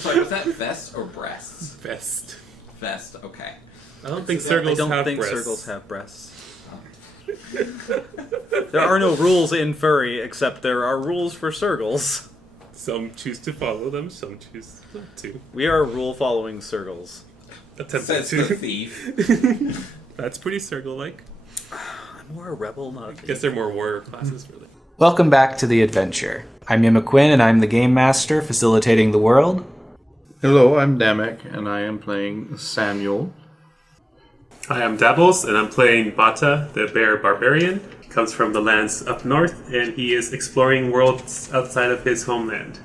Sorry, was that vest or breasts? Vest. Vest, okay. I don't think circles have breasts. There are no rules in furry, except there are rules for circles. Some choose to follow them, some choose not to. We are rule-following circles. Says the thief. That's pretty circle-like. I'm more a rebel, not a thief. I guess they're more warrior classes, really. Welcome back to the adventure. I'm Yima Quinn, and I'm the Game Master facilitating the world. Hello, I'm Damek, and I am playing Samuel. Hi, I'm Dabbles, and I'm playing Bata, the bear barbarian. He comes from the lands up north, and he is exploring worlds outside of his homeland.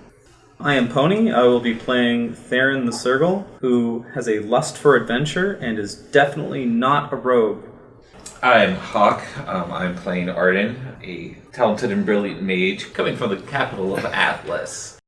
I am Pony. I will be playing Theron the Sergal, who has a lust for adventure and is definitely not a rogue. I'm Hawk. I'm playing Arden, a talented and brilliant mage coming from the capital of Atlas.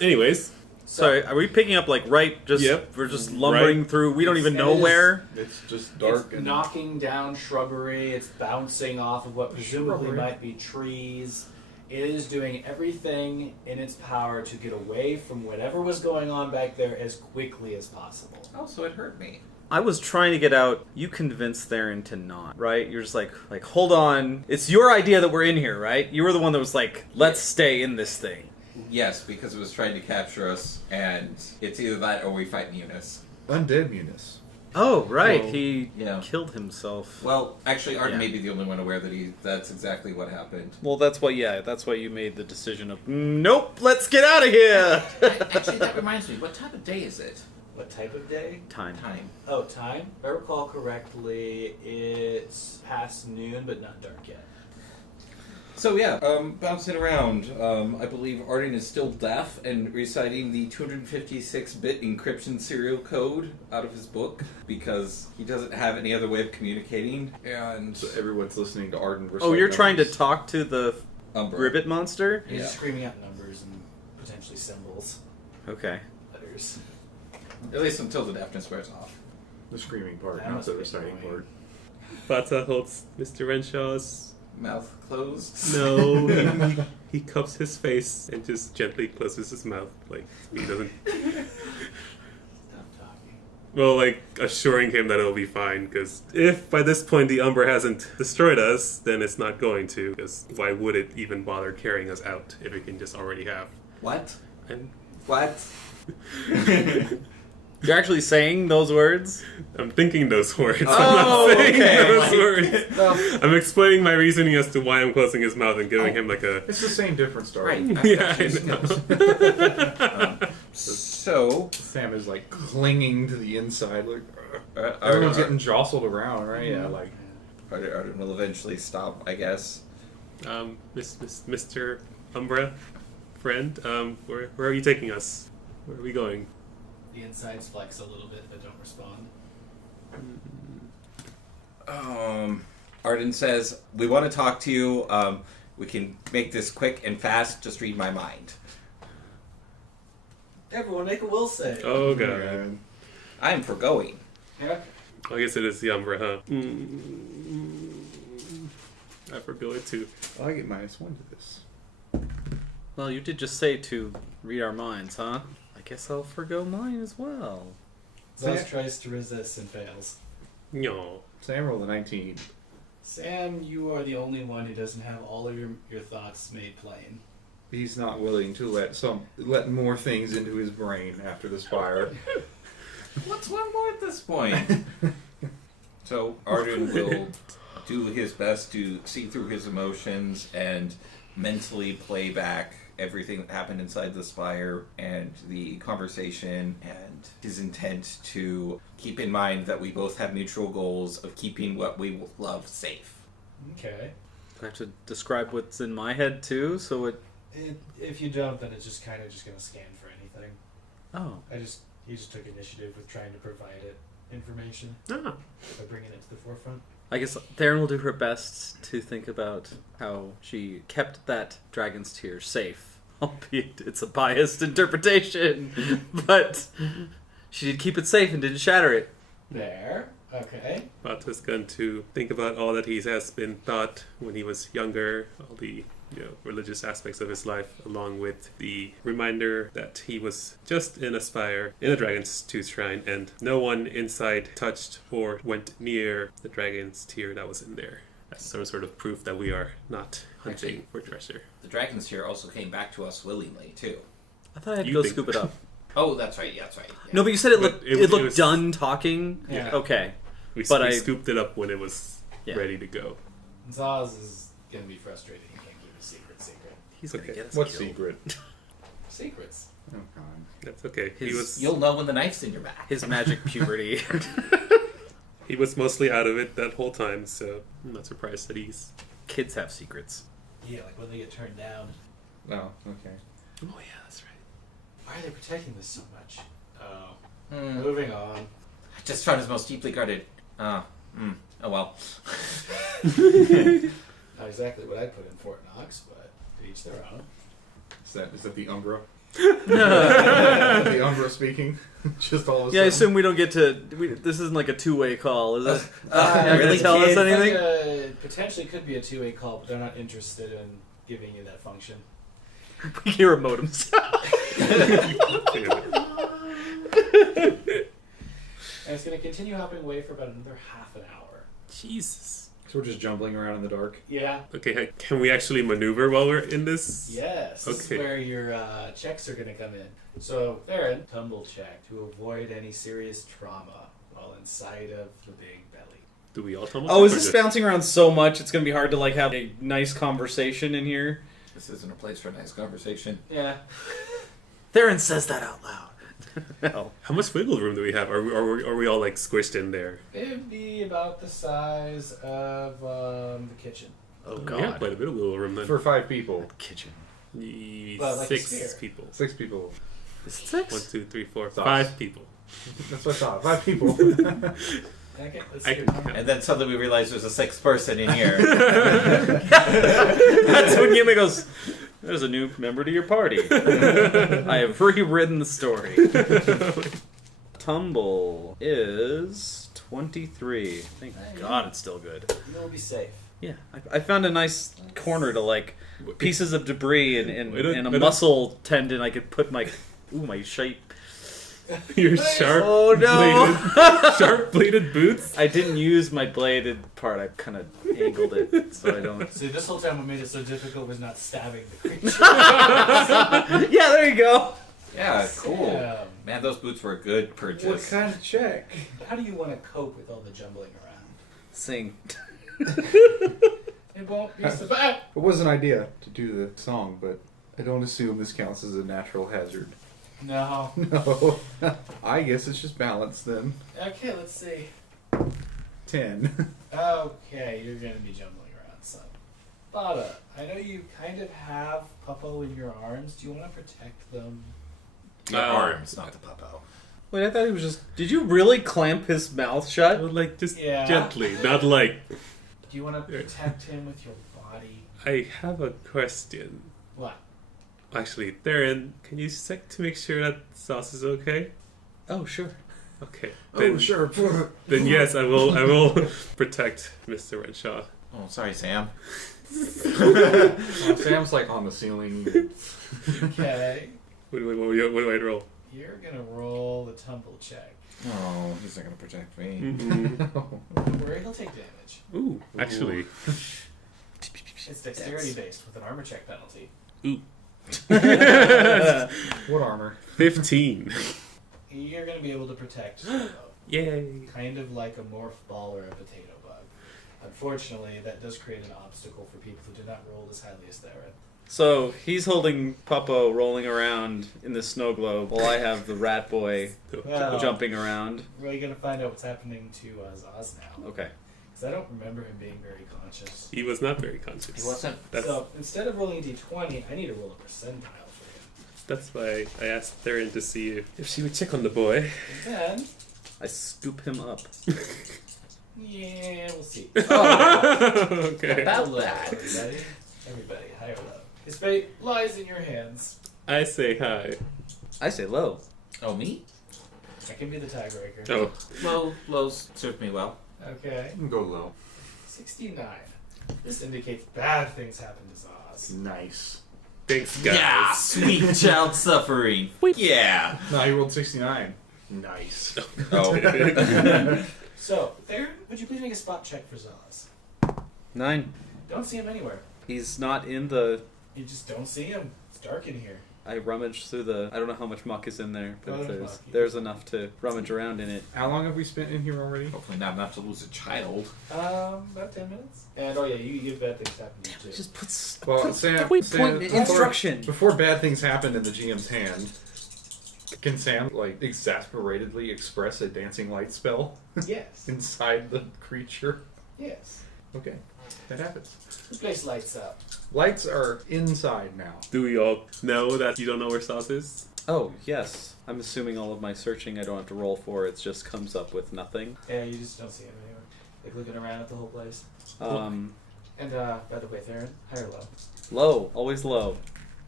Anyways. Sorry, are we picking up Yep. We're just lumbering through, we don't even know where? It's just dark It's and knocking down shrubbery, it's bouncing off of what presumably might be trees. It is doing everything in its power to get away from whatever was going on back there as quickly as possible. Oh, so it hurt me. I was trying to get out. You convinced Theron to not, right? You're just like, hold on. It's your idea that we're in here, right? You were the one that was like, let's stay in this thing. Yes, because it was trying to capture us, and it's either that or we fight Munis. undead Munis. Oh, right. Well, he yeah. killed himself. Well, actually, Arden Yeah. may be the only one aware that that's exactly what happened. Well, that's why you made the decision of, nope, let's get out of here! Actually, that reminds me, what time of day is it? What type of day? Time. Oh, time? If I recall correctly, it's past noon, but not dark yet. So yeah, bouncing around, I believe Arden is still deaf and reciting the 256-bit encryption serial code out of his book because he doesn't have any other way of communicating. And So everyone's listening to Arden. Oh, you're trying to numbers. talk to the Umbra. ribbit monster? He's Yeah. screaming out numbers and potentially symbols, Okay. letters. At least until the deafness wears off. the screaming part, That not must the be reciting annoying. part. Bata holds Mr. Renshaw's... Mouth closed. No, he cups his face and just gently closes his mouth, like he doesn't... Stop talking. Well, like, assuring him that it'll be fine, because if by this point the Umbra hasn't destroyed us, then it's not going to, because why would it even bother carrying us out if it can just already have? What? And What? You're actually saying those words? I'm thinking those words. Oh, I'm not saying okay. those words. Well, I'm explaining my reasoning as to why I'm closing his mouth and giving him like a... It's the same different story. right. Yeah, I know. So, Sam is like clinging to the inside, like everyone's Arden getting jostled around, right? Yeah, like will eventually stop, I guess. Mr. Umbra, friend, where are you taking us? Where are we going? The insides flex a little bit, but don't respond. Arden says, we want to talk to you. We can make this quick and fast. Just read my mind. Everyone make a will save. Oh god. I am for going. Yeah. I guess it is the Umbra, huh? I forgo it too. I get -1 to this. Well, you did just say to read our minds, huh? I guess I'll forgo mine as well. Zos tries to resist and fails. No. Sam rolled a 19. Sam, you are the only one who doesn't have all of your thoughts made plain. He's not willing to let more things into his brain after this fire. What's one more at this point? So Arden will do his best to see through his emotions and mentally play back everything that happened inside the spire and the conversation and his intent to keep in mind that we both have mutual goals of keeping what we love safe. Okay. I have to describe what's in my head too, so it... If you don't, then it's just kind of just going to scan for anything. Oh. He just took initiative with trying to provide it information Ah. by bringing it to the forefront. I guess Theron will do her best to think about how she kept that dragon's tear safe. Albeit it's a biased interpretation. But she did keep it safe and didn't shatter it. There. Okay. Bata's going to think about all that he has been taught when he was younger, all the religious aspects of his life, along with the reminder that he was just in a spire in a dragon's tooth shrine, and no one inside touched or went near the dragon's tear that was in there. That's some sort of proof that we are not hunting for treasure. The dragon's tear also came back to us willingly, too. I thought I had to You go think- scoop it up. Oh, that's right. Yeah, that's right. Yeah. No, but you said it But looked it it looked was- done talking. Yeah. Okay. We But scooped it up when it was Yeah. ready to go. Zaz is going to be frustrated. He can't keep a secret. He's gonna Okay. get us What killed. secret? Secrets. Oh god. That's okay. You'll know when the knife's in your back. His magic puberty. He was mostly out of it that whole time, so I'm not surprised that he's... Kids have secrets. Yeah, like when they get turned down. Oh, okay. Oh yeah, that's right. Why are they protecting this so much? Oh. Hmm. Moving on. I just found his most deeply guarded. Oh well. Not exactly what I put in Fort Knox, but to each their own. Is that the Umbra? The Umbra speaking? Just all of a Yeah, I sudden? assume we don't get to. This isn't like a two-way call, is it? Really, Really tell us kid? anything? Potentially could be a two-way call, but they're not interested in giving you that function. We hear a modem sound. And it's going to continue hopping away for about another half an hour. Jesus. So we're just jumbling around in the dark. Yeah. Okay, can we actually maneuver while we're in this? Yes. This Okay. is where your checks are going to come in. So, Theron, tumble check to avoid any serious trauma while inside of the big belly. Do we all tumble? Oh, is or this just- bouncing around so much? It's gonna be hard to like have a nice conversation in here. This isn't a place for a nice conversation. Yeah. Theron says that out loud. No. How much wiggle room do we have? Are we all like squished in there? It'd be about the size of the kitchen. Oh We have quite a bit of wiggle room then. For 5 people. Kitchen. Well, like a 6 sphere. people. 6 people. Is it 6? 1, 2, 3, 4, Sauce. 5 people. That's what I thought. 5 people. Okay, let's I see can your count. And then suddenly we realize there's a 6th person in here. That's when Yumi goes, there's a new member to your party. I have rewritten the story. Tumble is 23. Thank God it's still good. You'll be safe. Yeah, I found a nice corner to like pieces of debris and Wait a- and a wait a- muscle tendon. I could put my shape. Your sharp, Oh no! sharp bladed boots. I didn't use my bladed part. I kind of angled it so I don't. See, this whole time what made it so difficult was not stabbing the creature. Yeah, there you go. Yeah, cool. Yeah. Man, those boots were a good purchase. What kind of check? How do you want to cope with all the jumbling around? Sing. It won't be so bad. It was an idea to do the song, but I don't assume this counts as a natural hazard. No. No. I guess it's just balance then. Okay, let's see. 10. Okay, you're gonna be jumbling around, son. Bada, I know you kind of have Puppo in your arms. Do you want to protect them? My arms, not the puppo. Wait, I thought he was just. Did you really clamp his mouth shut? Like just Yeah. gently, not like. Do you want to protect him with your body? I have a question. What? Actually, Theron, can you check to make sure that sauce is okay? Oh, sure. Okay. Oh, sure. Then yes, I will protect Mr. Renshaw. Oh, sorry, Sam. Sam's like on the ceiling. Okay. What do I roll? You're gonna roll the tumble check. Oh, he's not gonna protect me. Don't worry, he'll take damage. Ooh, actually. It's dexterity based with an armor check penalty. Ooh. What armor? 15. You're gonna be able to protect Puppo. Yay. Kind of like a morph ball or a potato bug. Unfortunately, that does create an obstacle for people who do not roll as highly as Theron. So he's holding Puppo rolling around in the snow globe while I have the rat boy Well, jumping around. We're gonna find out what's happening to Zaz now. Okay. Because I don't remember him being very conscious. He was not very conscious. He wasn't. That's, So instead of rolling a d20, I need to roll a percentile for that's why I asked Theron to see if she would check on the boy. him. And then, I scoop him up. yeah, we'll see. Okay. About Low, that. everybody, high or low. His fate lies in your hands. I say hi. I say low. Oh, me? I can be the tiebreaker. Oh, Lows served me well. Okay. You can go low. 69. This indicates bad things happen to Zaz. Nice. thanks, guys. Yeah, sweet child suffering. Yeah. No, he rolled 69. Nice. Oh. So, Theron, would you please make a spot check for Zaz? 9. Don't see him anywhere. He's not in the... You just don't see him. It's dark in here. I rummaged through the... I don't know how much muck is in there, but There's muck. there's enough to rummage around in it. How long have we spent in here already? Hopefully not enough to lose a child. About 10 minutes. And oh yeah, you give bad things happen to you too. Just puts... Well, Sam, point before- instruction. Before bad things happen in the GM's hand, can Sam, like, exasperatedly express a dancing light spell Yes. inside the creature? Yes. Okay, that happens. This place lights up. Lights are inside now. Do we all know that you don't know where Sauce is? Oh, yes. I'm assuming all of my searching I don't have to roll for. It just comes up with nothing. Yeah, you just don't see him anywhere. Like looking around at the whole place. And by the way, Theron, high or low? Low. Always low.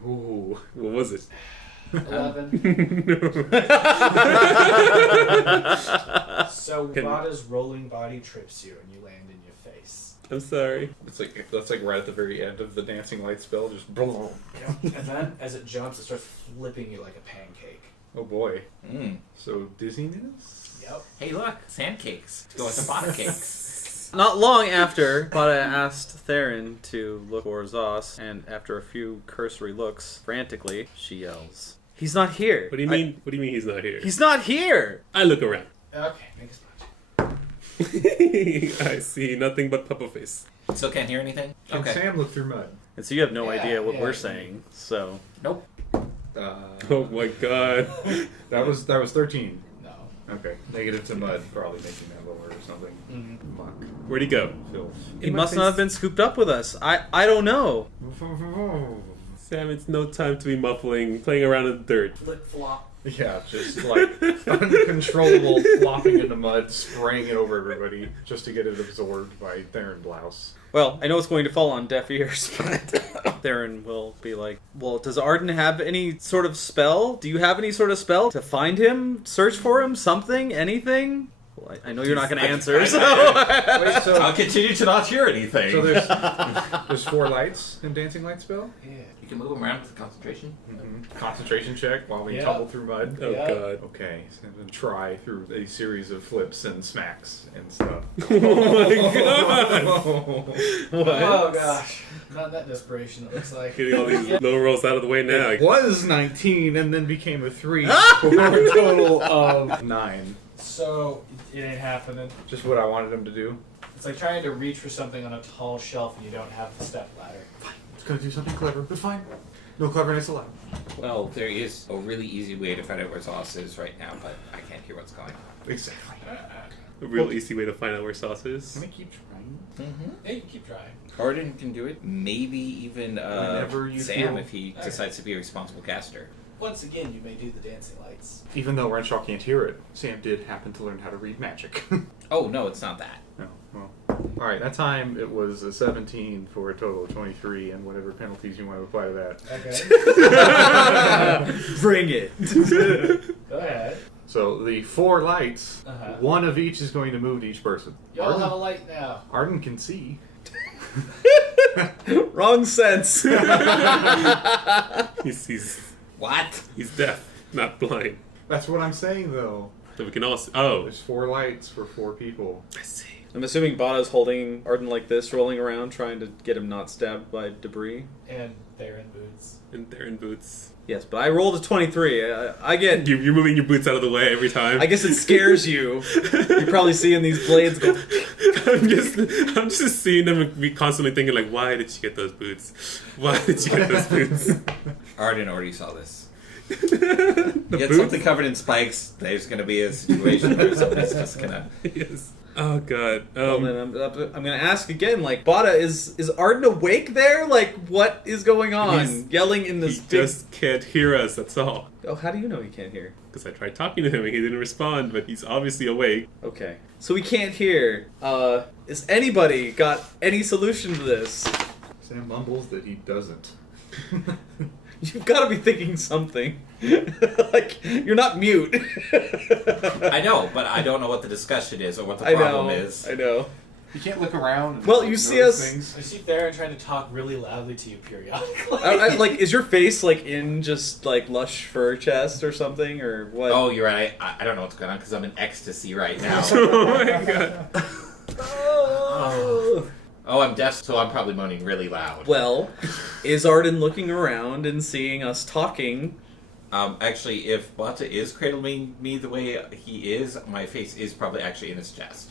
Ooh. What was it? 11. So Wada's rolling body trips you and you land in your face. I'm sorry. That's like right at the very end of the dancing light spell, just boom. And then as it jumps, it starts flipping you like a pancake. Oh boy. Mm. So dizziness? Yep. Hey, look, sand cakes. Go like the bottom cakes. Not long after, Bada asked Theron to look for Zos, and after a few cursory looks, frantically, she yells, "He's not here!" What do you mean? What do you mean he's not here? He's not here! I look around. Okay, make a spot. I see nothing but puppa face. Still can't hear anything? Can Okay. Sam look through mud? And so you have no Yeah, idea what yeah, we're yeah. saying, so... Nope. Oh my god. That was 13. No. Okay. Negative to mud, probably making that lower or something. Mm-hmm. Muck. Where'd he go? Filth. He must not have been scooped up with us. I don't know. Sam, it's no time to be muffling, playing around in the dirt. Flip flop. Yeah, just like uncontrollable flopping in the mud, spraying it over everybody just to get it absorbed by Theron Blouse. Well, I know it's going to fall on deaf ears, but Theron will be like, well, does Arden have any sort of spell? Do you have any sort of spell to find him, search for him, something, anything? Well, I know you're not going to answer, Wait, so I'll continue to not hear anything. So there's 4 lights in Dancing Light spell? Yeah. You can move them around with concentration. Mm-hmm. Concentration check while we Yeah. tumble through mud. Oh Yeah. god. Okay, so I'm gonna try through a series of flips and smacks and stuff. Oh my god. Oh gosh. Not that desperation, it looks like. Getting all these low rolls out of the way now. It was 19 and then became a 3 for a total of 9. So, it ain't happening. Just what I wanted him to do. It's like trying to reach for something on a tall shelf and you don't have the step ladder. It's gonna do something clever, but fine. No cleverness allowed. Well, there is a really easy way to find out where Sauce is right now, but I can't hear what's going on. Exactly. A real easy way to find out where Sauce is. Let me keep trying. Mm-hmm. Yeah, you can keep trying. Arden can do it. Maybe even Whenever you Sam feel. if he decides to be a responsible caster. Once again, you may do the dancing lights. Even though Renshaw can't hear it, Sam did happen to learn how to read magic. Oh, no, it's not that. No, well. Alright, that time it was a 17 for a total of 23, and whatever penalties you want to apply to that. Okay. Bring it. Go ahead. So the 4 lights, Uh-huh. one of each is going to move to each person. Y'all have a light now. Arden can see. Wrong sense. What? He's deaf, not blind. That's what I'm saying, though. So we can all see. Oh, There's 4 lights for 4 people. I see. I'm assuming Bada's holding Arden like this, rolling around, trying to get him not stabbed by debris. And they're in boots. And they're in boots. Yes, but I rolled a 23. I get... You're moving your boots out of the way every time. I guess it scares you. You're probably seeing these blades go... I'm just seeing them and be constantly thinking like, why did she get those boots? Why did she get those boots? Arden already saw this. The You get boots? something covered in spikes, there's going to be a situation where somebody's just going to... Yes. Oh god. Well, then I'm going to ask again, like, Bada, is Arden awake there? Like, what is going on? He's- Yelling in this He big... just can't hear us, that's all. Oh, how do you know he can't hear? Because I tried talking to him and he didn't respond, but he's obviously awake. Okay. So we can't hear. Has anybody got any solution to this? Sam mumbles that he doesn't. You've got to be thinking something. Like, you're not mute. I know, but I don't know what the discussion is or what the problem is. I know. You can't look around. And Well, you see notice us- Things. I see Theron trying to talk really loudly to you periodically. Like, is your face, like, in just, like, lush fur chest or something, or what? Oh, you're right. I don't know what's going on because I'm in ecstasy right now. Oh my god. Oh, I'm deaf, so I'm probably moaning really loud. Well, is Arden looking around and seeing us talking? Actually, if Bata is cradling me the way he is, my face is probably actually in his chest.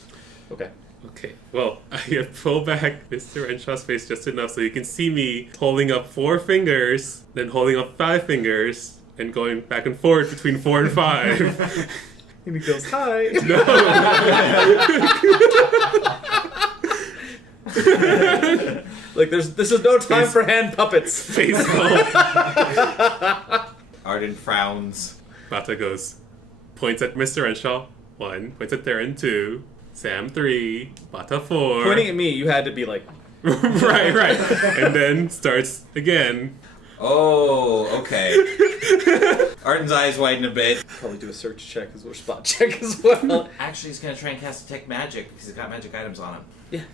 Okay. Okay, well, I have pulled back Mr. Renshaw's face just enough so you can see me holding up 4 fingers, then holding up 5 fingers, and going back and forth between 4 and 5. And he goes, hi. No! Like, this is no time for hand puppets. Face palm. Arden frowns. Bata goes, points at Mr. Renshaw, 1, points at Theron, 2, Sam, 3, Bata, 4. Pointing at me, you had to be like, right. And then starts again. Oh, okay. Arden's eyes widen a bit. probably do a search check or spot check as well. Actually, he's going to try and cast Detect Magic because he's got magic items on him. Yeah.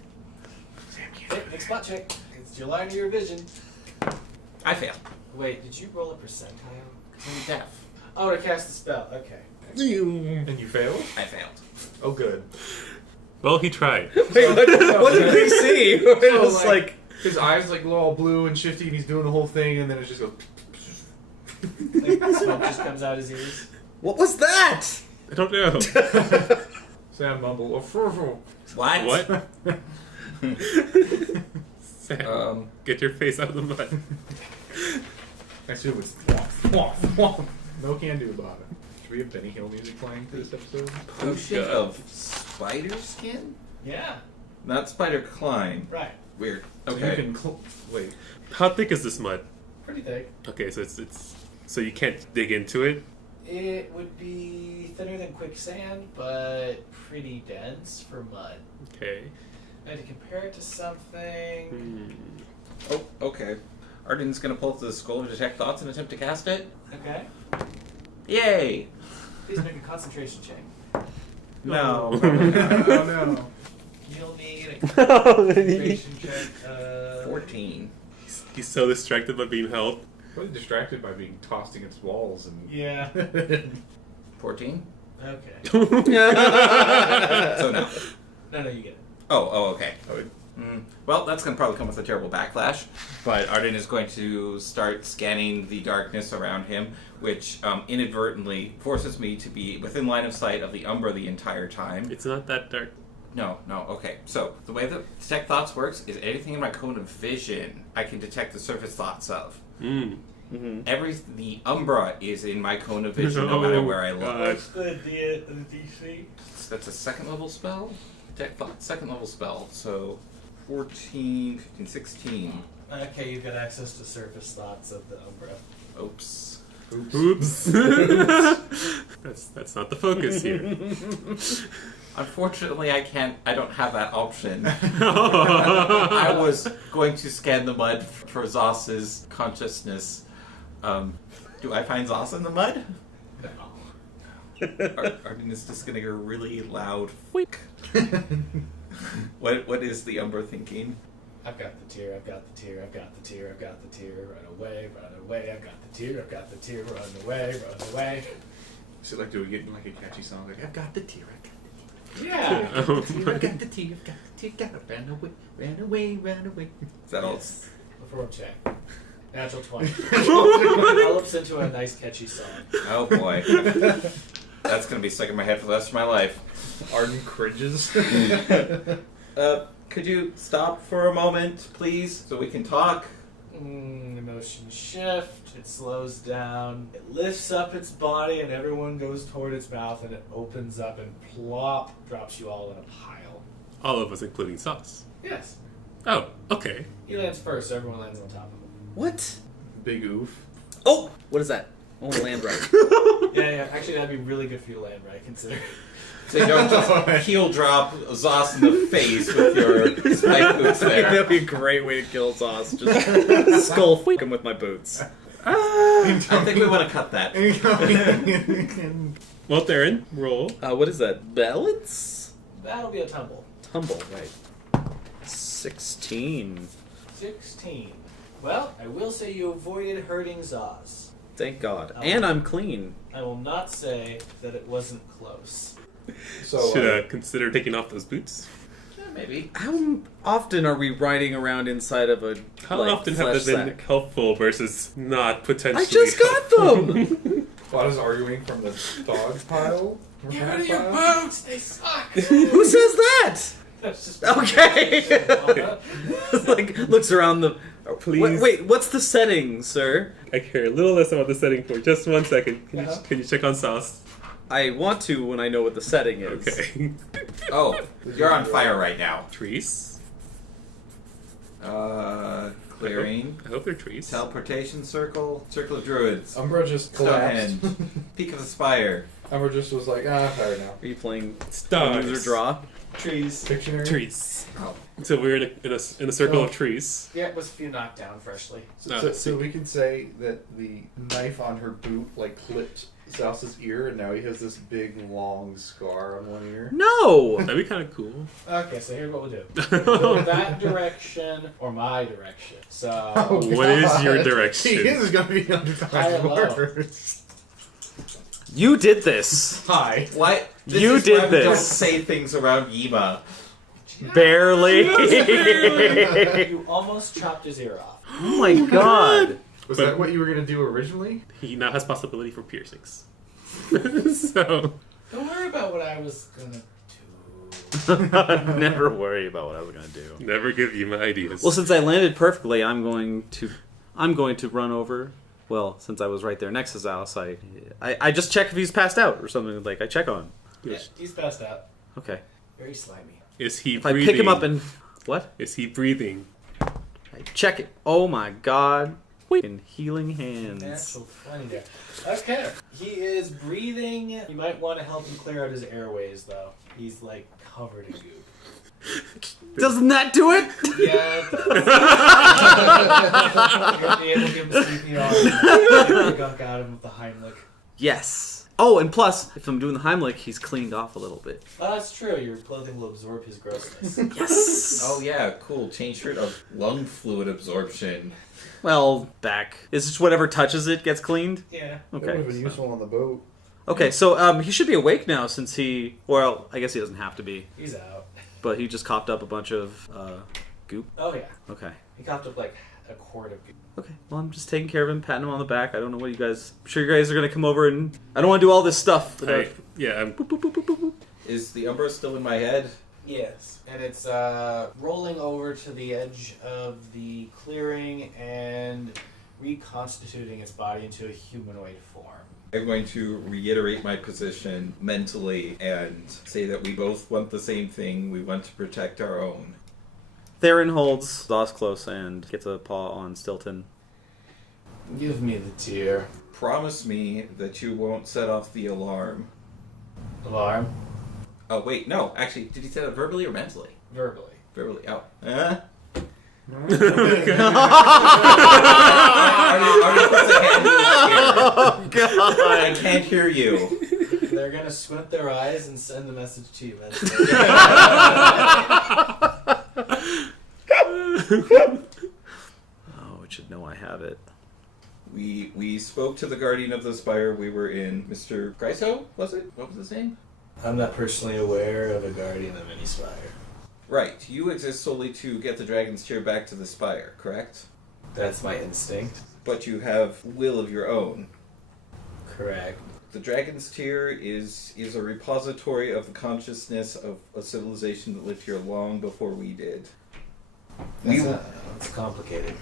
Okay, next spot check. It's your line of your vision. I fail. Wait, did you roll a percentile? I'm deaf. Oh, to cast the spell. Okay. And you failed? I failed. Oh, good. Well, he tried. Wait, what did we see? It was like, His eyes like glow all blue and shifty, and he's doing the whole thing, and then it just goes. Like, smoke just comes out his ears. what was that? I don't know. Sam mumble. Oh, fur. What? What? Sam, get your face out of the mud. I assume it's no can do about it. Should we have Benny Hill music playing for this episode? Potion of spider skin? Yeah. Not spider climb. Right. Weird. So Okay. you can wait. How thick is this mud? Pretty thick. Okay, so it's so you can't dig into it. It would be thinner than quicksand, but pretty dense for mud. Okay. And to compare it to something. Oh, okay. Arden's gonna pull up the scroll of detect thoughts and attempt to cast it. Okay. Yay! Please make a concentration check. No. Oh no. You'll need a concentration check. 14. He's so distracted by being held. Really distracted by being tossed against walls and. Yeah. 14? Okay. So no. No, you get it. Oh, okay. Well, that's going to probably come with a terrible backlash. But Arden is going to start scanning the darkness around him, which inadvertently forces me to be within line of sight of the Umbra the entire time. It's not that dark. No, okay. So, the way that Detect Thoughts works is anything in my cone of vision I can detect the surface thoughts of. Mm. The Umbra is in my cone of vision no matter where I look. God. What's the DC? That's a second level spell? Detect Thoughts, second level spell. So, 14, 15, 16. Okay, you've got access to surface thoughts of the Umbra. Oops. Oops. That's not the focus here. Unfortunately, I don't have that option. I was going to scan the mud for Zos's consciousness. Do I find Zos in the mud? Arden is just gonna go really loud. What is the Umbra thinking? I've got the tear, I've got the tear, I've got the tear, I've got the tear, run away, I've got the tear, I've got the tear, run away. Is it like, do we get like a catchy song? Like, I've got the tear, I've got the tear. Yeah. I've got the tear, I've got the tear, gotta run away, run away, run away. Is that all? Perform check. Natural 20. Develops into a nice catchy song. Oh boy. That's gonna be stuck in my head for the rest of my life. Arden cringes. Could you stop for a moment, please, so we can talk? Emotion shift. It slows down. It lifts up its body, and everyone goes toward its mouth, and it opens up and plop drops you all in a pile. All of us, including Sauce. Yes. Oh, okay. He lands first, so everyone lands on top of him. What? Big oof. Oh! What is that? Oh, land right. Yeah. Actually, that'd be really good for you to land right. Consider. So you don't just heel drop Zos in the face with your spike boots there. That'd be a great way to kill Sauce. Just skull fuck him with my boots. I think we want to cut that. Well, Theron, roll. What is that? Balance? That'll be a tumble. Tumble, right. 16. 16. Well, I will say you avoided hurting Zaz. Thank God. And I'm clean. I will not say that it wasn't close. So Should I consider taking off those boots? Yeah, maybe. How often are we riding around inside of a How like, often have flesh they been sack? helpful versus not potentially? I just got them! Claudia's arguing from the dog pile. Get rid of your boots! They suck! Who says that? That's just Okay. Like, looks around the... Please. Wait, what's the setting, sir? I care a little less about the setting for just 1 second. Can, Uh-huh. can you check on Sauce? I want to when I know what the setting is. Okay. Oh, you're on fire right now. Trees. Clearing. I hope they're trees. Teleportation circle. Circle of druids. Umbra just collapsed. Stonehenge. Peak of the spire. Umbra just was like, I'm tired now. Are you playing Stars. use or draw? trees. Pictionary? Trees. Oh. So we're in a circle Oh. of trees. Yeah, it was a few knocked down freshly. So we can say that the knife on her boot like clipped Souse's ear, and now he has this big long scar on one ear. No! That'd be kind of cool. Okay, so here's what we'll do. Go that direction or my direction. So What is your direction? He is going to be under High or low? words. You did this. Hi. Why? This You is did why we don't this. say things around Yima. Barely. you almost chopped his ear off. Oh my god. Was But- that what you were going to do originally? He now has possibility for piercings. So Don't worry about what I was gonna do. Never worry about what I was gonna do. never give you my ideas. Well, since I landed perfectly, I'm going to run over. Well, since I was right there next to his house, I just check if he's passed out or something. Like I check on him. Yeah, he's passed out. Okay. Very slimy. Is he If I breathing? pick him up and what? Is he breathing? I check it. Oh my god. In healing hands. Natural 20 there. Okay. He is breathing. You might want to help him clear out his airways, though. He's, like, covered in goop. Doesn't that do it? Yeah, it does. You'll be able to give him CPR. Get the gunk out of him with the Heimlich. Yes. Oh, and plus, if I'm doing the Heimlich, he's cleaned off a little bit. Oh, that's true. Your clothing will absorb his grossness. Yes. Oh yeah, cool. Change shirt of lung fluid absorption. Well, back. Is just whatever touches it gets cleaned? Yeah. That would Okay. have been useful on the boat. Okay, so he should be awake now since he... Well, I guess he doesn't have to be. He's out. But he just copped up a bunch of goop. Oh, yeah. Okay. He coughed up, like, a quart of goop. Okay, well, I'm just taking care of him, patting him on the back. I don't know what you guys... I'm sure you guys are going to come over and... I don't want to do all this stuff. Yeah. Boop, boop, boop, boop, boop, boop. Is the Umbra still in my head? Yes, and it's rolling over to the edge of the clearing and reconstituting its body into a humanoid form. I'm going to reiterate my position mentally and say that we both want the same thing. We want to protect our own. Theron holds Zoss close and gets a paw on Stilton. Give me the tear. Promise me that you won't set off the alarm. Alarm? Oh, wait, no. Actually, did he set it verbally or mentally? Verbally. Verbally. Oh. Artie puts a hand in his ear. Oh, God. I can't hear you. They're gonna squint their eyes and send the message to you, man. Oh, it should know I have it. We spoke to the Guardian of the Spire. We were in Mr. Chryso, was it? What was his name? I'm not personally aware of a guardian of any spire. Right. You exist solely to get the Dragon's Tear back to the Spire, correct? That's my instinct. But you have will of your own. Correct. The Dragon's Tear is a repository of the consciousness of a civilization that lived here long before we did. It's complicated.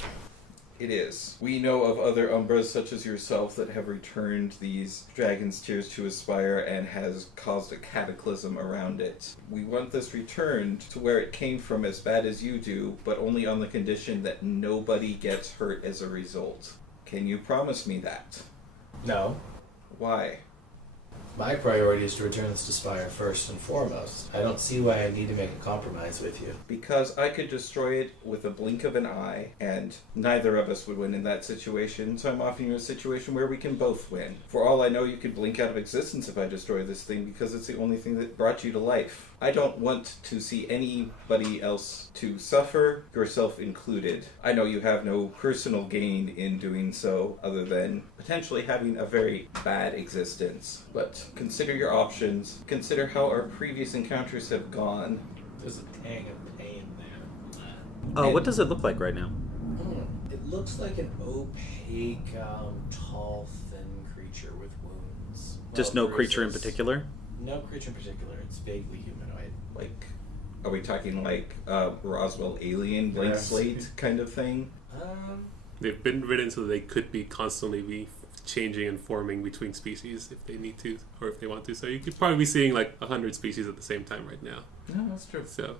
It is. We know of other Umbras such as yourself that have returned these Dragon's Tears to Aspire and has caused a cataclysm around it. We want this returned to where it came from as bad as you do, but only on the condition that nobody gets hurt as a result. Can you promise me that? No. Why? My priority is to return this to Spire first and foremost. I don't see why I need to make a compromise with you. Because I could destroy it with a blink of an eye, and neither of us would win in that situation, so I'm offering you a situation where we can both win. For all I know, you could blink out of existence if I destroy this thing, because it's the only thing that brought you to life. I don't want to see anybody else to suffer, yourself included. I know you have no personal gain in doing so, other than potentially having a very bad existence. But consider your options. Consider how our previous encounters have gone. There's a tang of pain there. What does it look like right now? It looks like an opaque, tall, thin creature with wounds. Just no creature in particular? No creature in particular. It's vaguely humanoid. Like, are we talking like Roswell Alien, Blank Yes. Slate kind of thing? They've been written so they could be constantly be changing and forming between species if they need to or if they want to. So you could probably be seeing like 100 species at the same time right now. No, that's true. So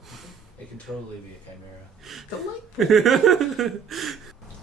It can totally be a chimera.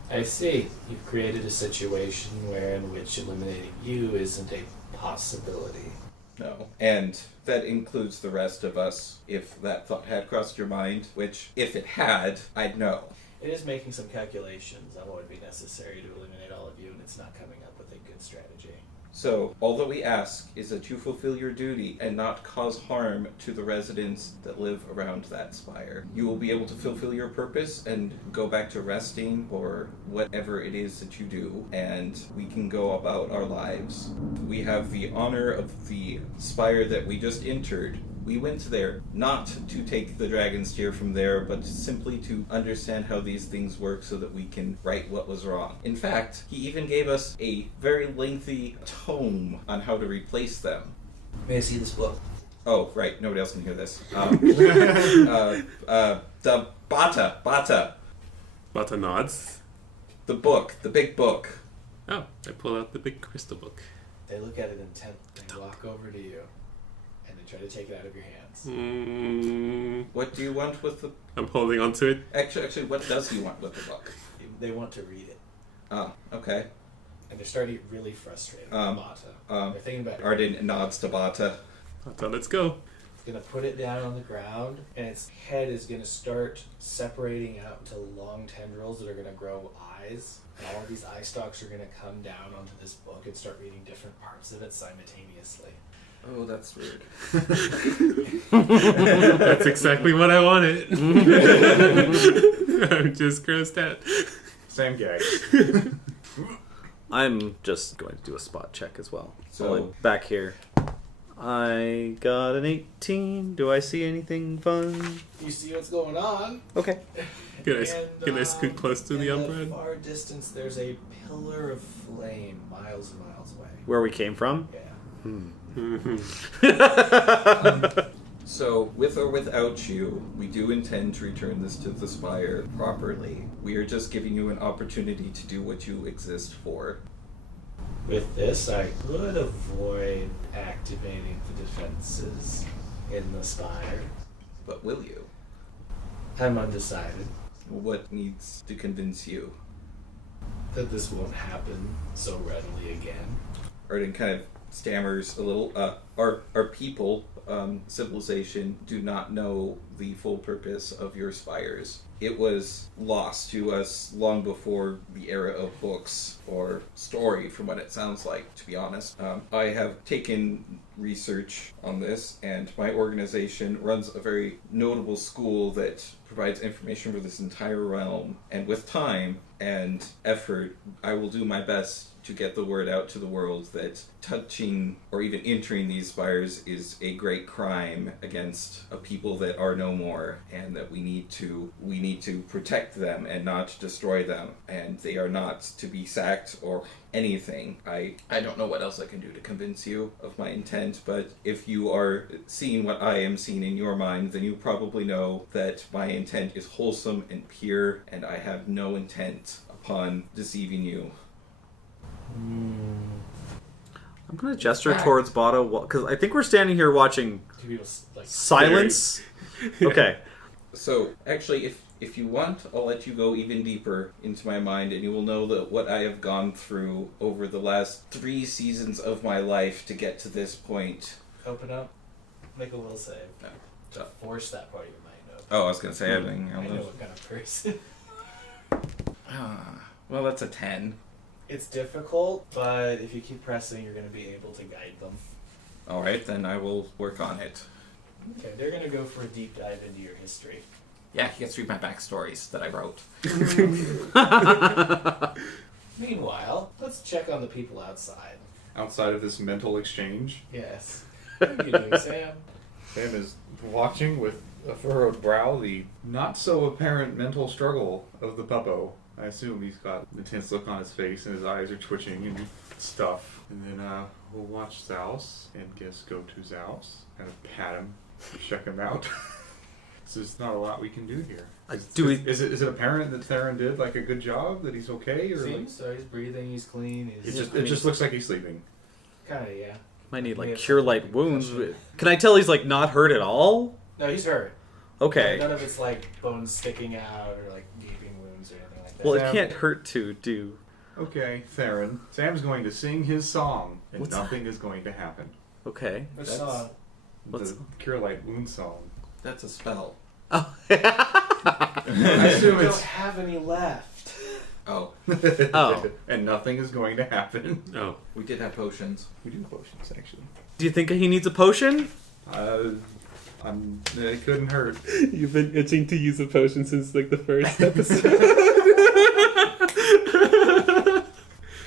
I see. You've created a situation in which eliminating you isn't a possibility. No. And that includes the rest of us, if that thought had crossed your mind, which, if it had, I'd know. It is making some calculations on what would be necessary to eliminate all of you, and it's not coming up with a good strategy. So, all that we ask is that you fulfill your duty and not cause harm to the residents that live around that spire. You will be able to fulfill your purpose and go back to resting or whatever it is that you do, and we can go about our lives. We have the honor of the spire that we just entered. We went there not to take the dragon's tear from there, but simply to understand how these things work so that we can right what was wrong. In fact, he even gave us a very lengthy tome on how to replace them. May I see this book? Oh, right, nobody else can hear this. The Bata. Bata nods. The book, the big book. Oh, I pull out the big crystal book. They look at it intently, they walk over to you, and they try to take it out of your hands. What do you want with the... I'm holding onto it. Actually, what does he want with the book? They want to read it. Oh, okay. And they're starting to get really frustrated with Bata. They're thinking about Arden nods to Bata. Bata, let's go. It's going to put it down on the ground, and its head is going to start separating out into long tendrils that are going to grow eyes. And all of these eye stalks are going to come down onto this book and start reading different parts of it simultaneously. Oh, that's weird. That's exactly what I wanted. I'm just grossed out. Same guy. I'm just going to do a spot check as well. So- I'm back here. I got an 18. Do I see anything fun? You see what's going on? Okay. Can I scoot close to the in Umbra? the far distance, there's a pillar of flame miles and miles away. Where we came from? Yeah. So, with or without you, we do intend to return this to the Spire properly. We are just giving you an opportunity to do what you exist for. With this, I could avoid activating the defenses in the spire. But will you? I'm undecided What needs to convince you? that this won't happen so readily again. Arden kind of stammers a little. Our people, civilization, do not know the full purpose of your spires. It was lost to us long before the era of books or story, from what it sounds like, to be honest. I have taken research on this, and my organization runs a very notable school that provides information for this entire realm. And with time and effort, I will do my best to get the word out to the world that touching or even entering these spires is a great crime against a people that are no more, and that we need to protect them and not destroy them, and they are not to be sacked or anything. I don't know what else I can do to convince you of my intent, but if you are seeing what I am seeing in your mind, then you probably know that my intent is wholesome and pure, and I have no intent upon deceiving you. I'm going to gesture towards Bada because I think we're standing here watching Two people, like, silence. Okay. So, actually, If you want, I'll let you go even deeper into my mind, and you will know that what I have gone through over the last 3 seasons of my life to get to this point. Open up. Make a will save. No. To force that part of your mind open. Oh, I was going to say everything. I know what kind of person. Well, that's a 10. It's difficult, but if you keep pressing, you're going to be able to guide them. All right, then I will work on it. Okay, they're going to go for a deep dive into your history. Yeah, he gets to read my backstories that I wrote. Meanwhile, let's check on the people outside. Outside of this mental exchange, Yes. What are you doing, Sam? Sam is watching with a furrowed brow the not so apparent mental struggle of the puppo. I assume he's got an intense look on his face and his eyes are twitching and stuff. And then we'll watch Zaus and guess go to Zaus, kind of pat him, check him out. So there's not a lot we can do here. Is it apparent that Theron did like a good job? That he's okay? Or Seems so. He's breathing. He's clean. it just looks like he's sleeping. Kind of, yeah. Might need like Yeah. cure light wounds. Can I tell he's like not hurt at all? No, he's hurt. Okay. None of it's like bones sticking out or like gaping wounds or anything like that. Well, it Sam- can't hurt to do. Okay, Theron. Sam's going to sing his song, and What's nothing is going to happen. Okay. Which That's- song? What's- The Cure Light Wound song. That's a spell. Oh. I I assume don't it's. have any left. Oh, Oh. And nothing is going to happen. Oh. we did have potions. We do potions, actually. Do you think he needs a potion? It couldn't hurt. You've been itching to use a potion since like the first episode.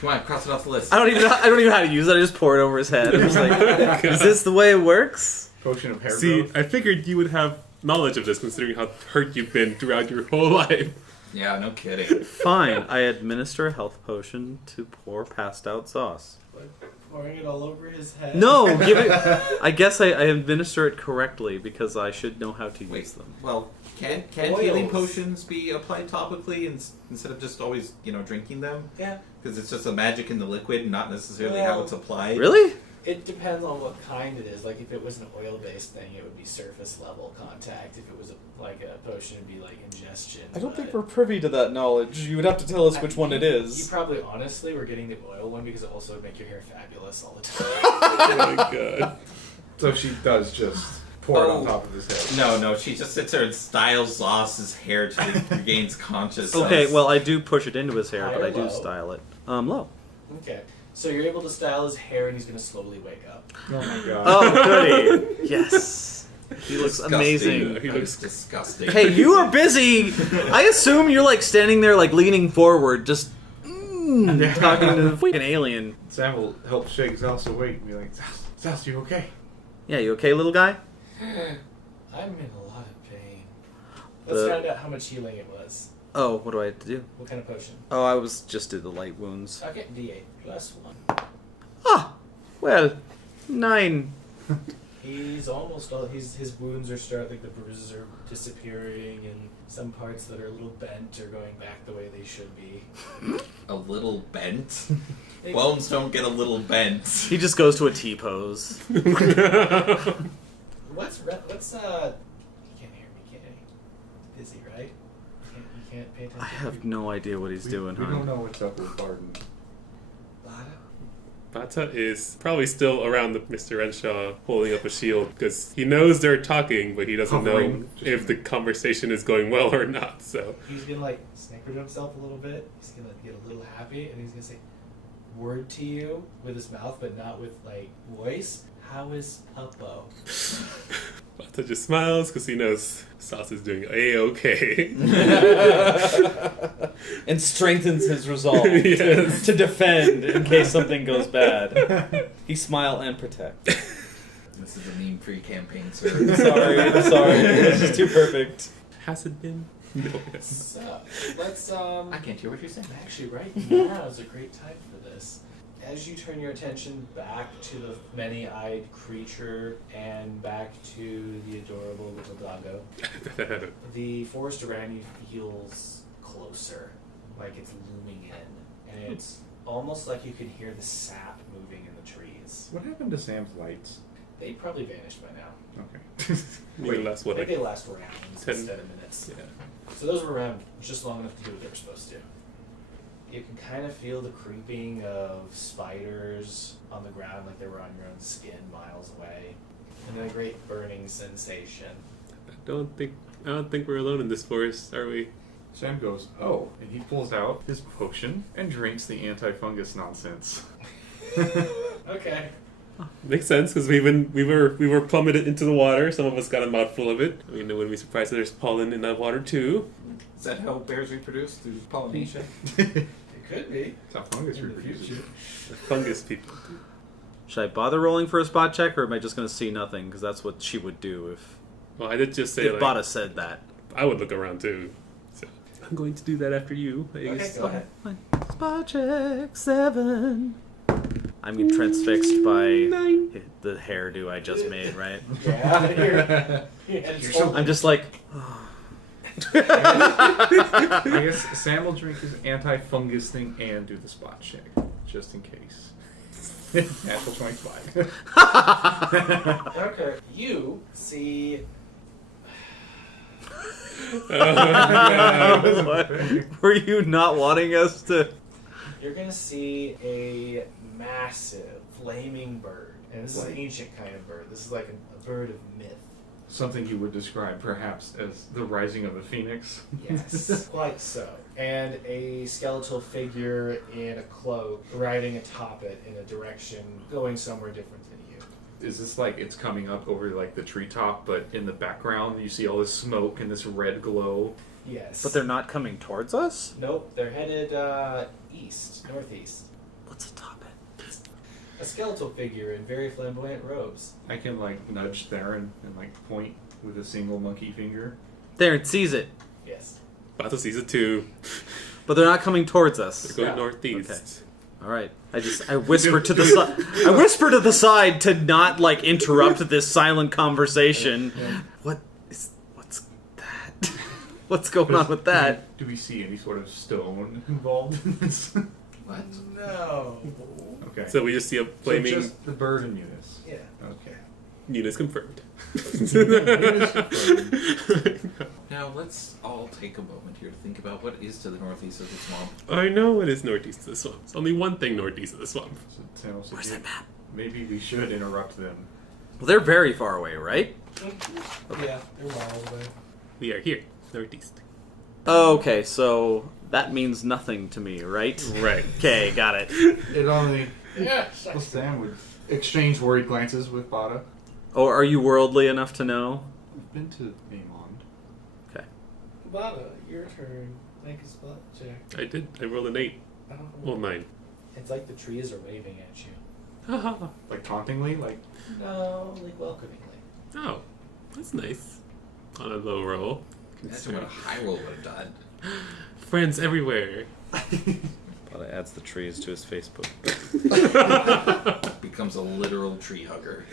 Come on, cross it off the list. I don't even know how to use it. I just pour it over his head. I'm just like, is this the way it works? Potion of hair See, growth. I figured you would have knowledge of this considering how hurt you've been throughout your whole life. Yeah, no kidding. Fine. I administer a health potion to poor passed out sauce. Like pouring it all over his head. No, give it. I guess I administer it correctly because I should know how to Wait, use them. well, can Oils. healing potions be applied topically instead of just always, drinking them? Yeah. Because it's just a magic in the liquid, and not necessarily how it's applied. Really? It depends on what kind it is. Like if it was an oil-based thing, it would be surface level contact. If it was like a potion, it'd be like ingestion. I don't think but we're privy to that knowledge. You would have to tell us which one it You is. probably honestly were getting the oil one because it also would make your hair fabulous all the time. Oh my god. So she does just pour it on Oh. top of his head. No, she just sits there and styles Zoss's hair till he regains consciousness. Okay, well, I do push it into his hair, High but or I do low? style it. Low. Okay. So you're able to style his hair and he's going to slowly wake up. Oh my god. Oh, goody. Yes. He looks Disgusting. amazing. He That looks- is disgusting. Hey, you are busy. I assume you're like standing there, like leaning forward, just talking to the fucking alien. Sam will help shake Zaus awake and be like, Zaus, you okay? Yeah, you okay, little guy? I'm in a lot of pain. Let's The- find out how much healing it was. Oh, what do I have to do? What kind of potion? Oh, I was just did the light wounds. Okay, D8 plus 1. Ah, well, 9. He's almost all. His wounds are starting. The bruises are disappearing, and some parts that are a little bent are going back the way they should be. A little bent? Bones don't get a little bent. He just goes to a T pose. What's you can't hear me, can you? Busy, right? You can't pay attention. I have no idea what he's doing, We huh? don't know what's up with Barton. Bata is probably still around the Mr. Renshaw holding up a shield because he knows they're talking, but he doesn't know Hovering, just- if the conversation is going well or not. So He's gonna like snicker to himself a little bit. He's gonna get a little happy, and he's gonna say word to you with his mouth, but not with like voice. How is Puppo? Bata just smiles because he knows Sauce is doing A-okay. And strengthens his resolve Yes. to defend in case something goes bad. He smile and protect. This is a meme-free campaign, sir. Sorry. This is too perfect. Has it been? No. So let's I can't hear what you're saying. actually right now is a great time for this. As you turn your attention back to the many-eyed creature and back to the adorable little doggo, the forest around you feels closer, like it's looming in, and it's almost like you can hear the sap moving in the trees. What happened to Sam's lights? They probably vanished by now. Okay. Maybe last I what, think like they last rounds 10 instead of minutes. yeah. So those were around just long enough to do what they were supposed to. You can kind of feel the creeping of spiders on the ground like they were on your own skin miles away. And then a great burning sensation. I don't think we're alone in this forest, are we? Sam goes, oh, and he pulls out his potion and drinks the anti-fungus nonsense. Okay. Makes sense because we were plummeted into the water. Some of us got a mouthful of it. I mean, it wouldn't be surprised if there's pollen in that water too. Is that how bears reproduce, through pollination? It could be. It's how fungus In the reproduces. future. The fungus people. Should I bother rolling for a spot check, or am I just going to see nothing? Because that's what she would do if Well, I did just say Bada said that. I would look around too. So I'm going to do that after you. I Okay, guess. go ahead. Spot check 7. I'm getting transfixed by 9. the hairdo I just made, right? Yeah. You're so I'm just like, I guess Sam will drink his anti-fungus thing and do the spot check, just in case. Natural 25. Okay. You see. what? Were you not wanting us to? You're gonna see a massive flaming bird, and this is an ancient kind of bird. This is like a bird of myth. Something you would describe perhaps as the rising of a phoenix. Yes, quite so. And a skeletal figure in a cloak riding atop it in a direction going somewhere different than you. Is this like it's coming up over like the treetop, but in the background you see all this smoke and this red glow? Yes. But they're not coming towards us? Nope, they're headed east, northeast. What's atop it? A skeletal figure in very flamboyant robes. I can like nudge Theron and like point with a single monkey finger. There, it sees it. Yes. Bato sees it too. But they're not coming towards us. They're going Yeah. northeast. Okay. All right. I whisper to the side. I whisper to the side to not like interrupt this silent conversation. What's that? What's going on with that? Do we see any sort of stone involved in this? What? No. Okay. So we just see a So flaming just the bird and Eunice. Yeah. Okay. Eunice confirmed. Now let's all take a moment here to think about what is to the northeast of the swamp. I know it is northeast of the swamp. There's only one thing northeast of the swamp. So Sam said, Where's that map? maybe we should interrupt them. Well, they're very far away, right? Yeah, they're miles away. We are here, northeast. Okay, so that means nothing to me, right? Right. Okay, got it. It only. Yeah. Well, Sam would exchange worried glances with Bada. Oh, are you worldly enough to know? We've been to Amond. Okay. Bada, your turn. Make a spot check. I did. I rolled an 8. Well, 9. It's like the trees are waving at you. Like tauntingly? Like. No, like welcomingly. Oh, that's nice. On a low roll. That's what a high roll would have done. Friends everywhere. Bada adds the trees to his Facebook. Becomes a literal tree hugger.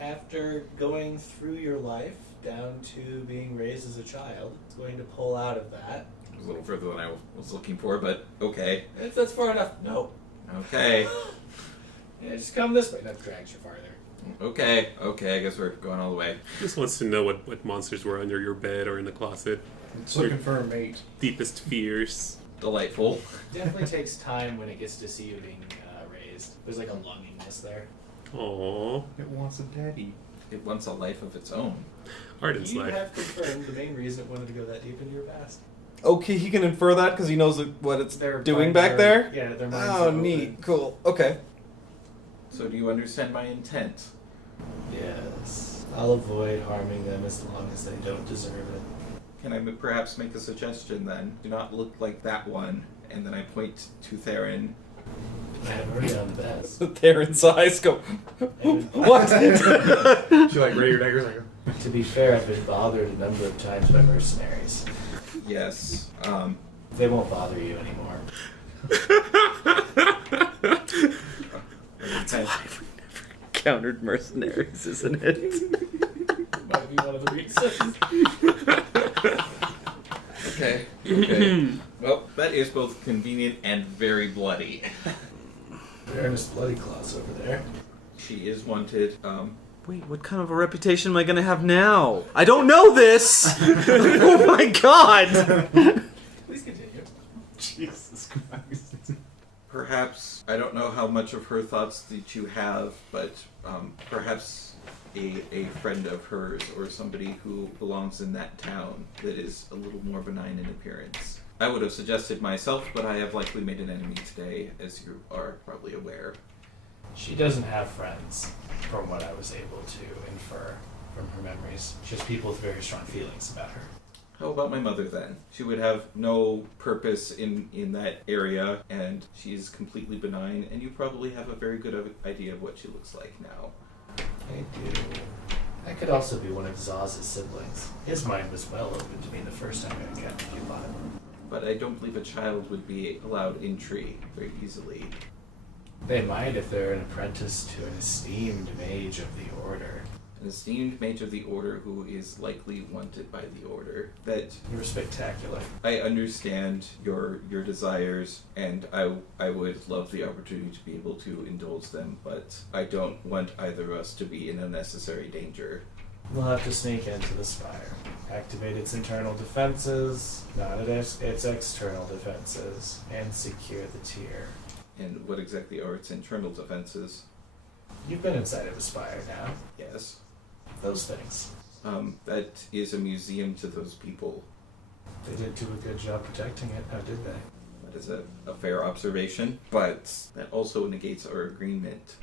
After going through your life down to being raised as a child, it's going to pull out of that. It was a little further than I was looking for, but okay. If that's far enough, no. Okay. Yeah, just come this way. That drags you farther. Okay, I guess we're going all the way. Just wants to know what monsters were under your bed or in the closet. It's looking for a mate. Deepest fears. Delightful. Definitely takes time when it gets to see you being raised. There's like a longingness there. Aww. It wants a daddy. It wants a life of its own. Arden's You life. have confirmed the main reason it wanted to go that deep into your past. Okay, he can infer that because he knows what it's Their doing minds back are- there? Yeah, their minds Oh, are neat. open. Cool. Okay. So do you understand my intent? Yes. I'll avoid harming them as long as they don't deserve it. Can I perhaps make a suggestion then? Do not look like that one. And then I point to Theron. I've already done the best. Theron's eyes go, what? She like ready your daggers like. To be fair, I've been bothered a number of times by mercenaries. Yes. They won't bother you anymore. That's why we never encountered mercenaries, isn't it? Might be one of the reasons. Okay. Well, that is both convenient and very bloody. Earnest bloody claws over there. She is wanted. Wait, what kind of a reputation am I gonna have now? I don't know this! Oh my god! Please continue. Jesus Christ. Perhaps, I don't know how much of her thoughts that you have, but perhaps a friend of hers or somebody who belongs in that town that is a little more benign in appearance. I would have suggested myself, but I have likely made an enemy today, as you are probably aware. She doesn't have friends, from what I was able to infer from her memories. She has people with very strong feelings about her. How about my mother then? She would have no purpose in that area, and she's completely benign, and you probably have a very good idea of what she looks like now. I do. I could also be one of Zaz's siblings. His mind was well open to me the first time I encountered you, Bob. But I don't believe a child would be allowed entry very easily. They might if they're an apprentice to an esteemed mage of the Order. An esteemed mage of the Order who is likely wanted by the Order. That You're spectacular. I understand your desires, and I would love the opportunity to be able to indulge them, but I don't want either of us to be in unnecessary danger. We'll have to sneak into the spire. Activate its internal defenses, not its external defenses, and secure the tier. And what exactly are its internal defenses? You've been inside of a spire now. Yes. Those things. That is a museum to those people. They did do a good job protecting it, now did they? That is a fair observation, but that also negates our agreement.